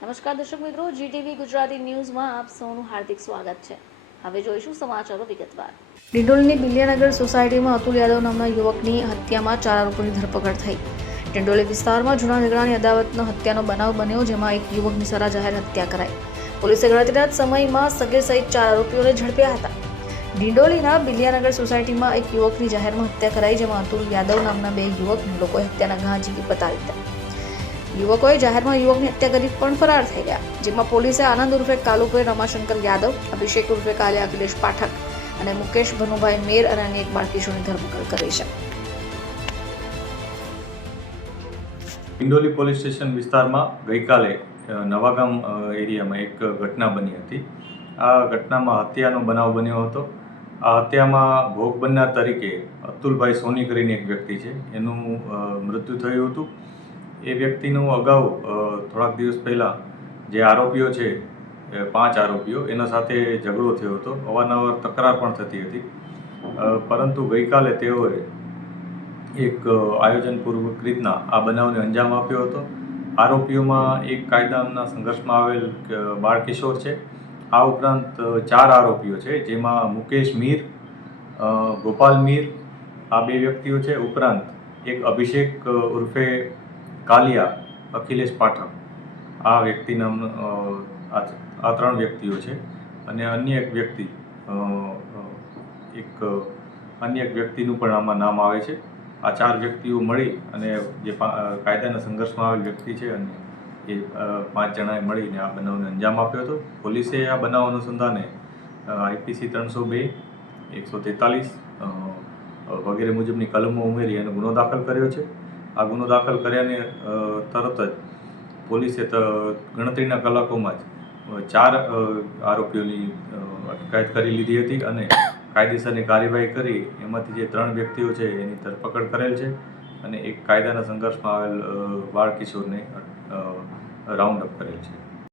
નમસ્કાર દર્શક મિત્રો, જીટીવી ગુજરાતી ન્યૂઝમાં આપ સૌનું હાર્દિક સ્વાગત છે. હવે જોઈશું સમાચારો વિગતવાર. ડિંડોલીની બિલિયાનગર સોસાયટીમાં અતુલ યાદવ નામના યુવકની હત્યામાં 4 આરોપીની ધરપકડ થઈ. ડિંડોલી વિસ્તારમાં જૂના ઝઘડાની અદાવતનો હત્યાનો બનાવ બન્યો, જેમાં એક યુવકની સરા જાહેર હત્યા કરાઈ. પોલીસે ગણતરીના જ સમયમાં સગીર સહિત 4 આરોપીઓને ઝડપ્યા હતા. ડિંડોલીના બિલિયાનગર સોસાયટીમાં એક યુવકની જાહેરમાં હત્યા કરાઈ, જેમાં અતુલ યાદવ નામના 2 યુવકને લોકોએ હત્યાના ઘા ઝીકી બતાવી દીધા. યુવકોએ જાહેરમાં યુવકની હત્યા કરી પણ ફરાર થઈ ગયા, જેમાં પોલીસે આનંદ ઉર્ફે કાલુભાઈ રમાશંકર યાદવ, અભિષેક ઉર્ફે કાલિયા અખિલેશ પાઠક અને મુકેશ ભનુભાઈ મેર અને અન્ય એક બાળકીશોરની ધરપકડ કરી છે. ડિંડોલી પોલીસ સ્ટેશન વિસ્તારમાં ગઈકાલે નવાગામ એરિયામાં એક ઘટના બની હતી. આ ઘટનામાં હત્યાનો બનાવ બન્યો હતો. આ હત્યામાં ભોગ બનનાર તરીકે અતુલભાઈ સોની કરીને એક વ્યક્તિ છે, એનું મૃત્યુ થયું હતું. એ વ્યક્તિનું અગાઉ થોડાક દિવસ પહેલાં જે આરોપીઓ છે 5 આરોપીઓ એના સાથે ઝઘડો થયો હતો. અવારનવાર તકરાર પણ થતી હતી, પરંતુ ગઈકાલે તેઓએ એક આયોજનપૂર્વક રીતના આ બનાવને અંજામ આપ્યો હતો. આરોપીઓમાં એક કાયદાના સંઘર્ષમાં આવેલ બાળ કિશોર છે. આ ઉપરાંત 4 આરોપીઓ છે, જેમાં મુકેશ મીર, ગોપાલ મીર આ 2 વ્યક્તિઓ છે. ઉપરાંત એક અભિષેક ઉર્ફે કાલિયા અખિલેશ પાઠક આ વ્યક્તિ નામનો આ 3 વ્યક્તિઓ છે. અને અન્ય એક વ્યક્તિનું પણ આમાં નામ આવે છે. આ 4 વ્યક્તિઓ મળી અને જે કાયદાના સંઘર્ષમાં આવેલ વ્યક્તિ છે અને એ 5 જણાએ મળીને આ બનાવને અંજામ આપ્યો હતો. પોલીસે આ બનાવ અનુસંધાને IPC 302, 143 વગેરે મુજબની કલમો ઉમેરી અને ગુનો દાખલ કર્યો છે. આ ગુનો દાખલ કર્યાને તરત જ પોલીસે ગણતરીના કલાકોમાં જ 4 આરોપીઓની અટકાયત કરી લીધી હતી અને કાયદેસરની કાર્યવાહી કરી એમાંથી જે 3 વ્યક્તિઓ છે એની ધરપકડ કરેલ છે અને એક કાયદાના સંઘર્ષમાં આવેલ બાળ કિશોરને રાઉન્ડ અપ કરેલ છે.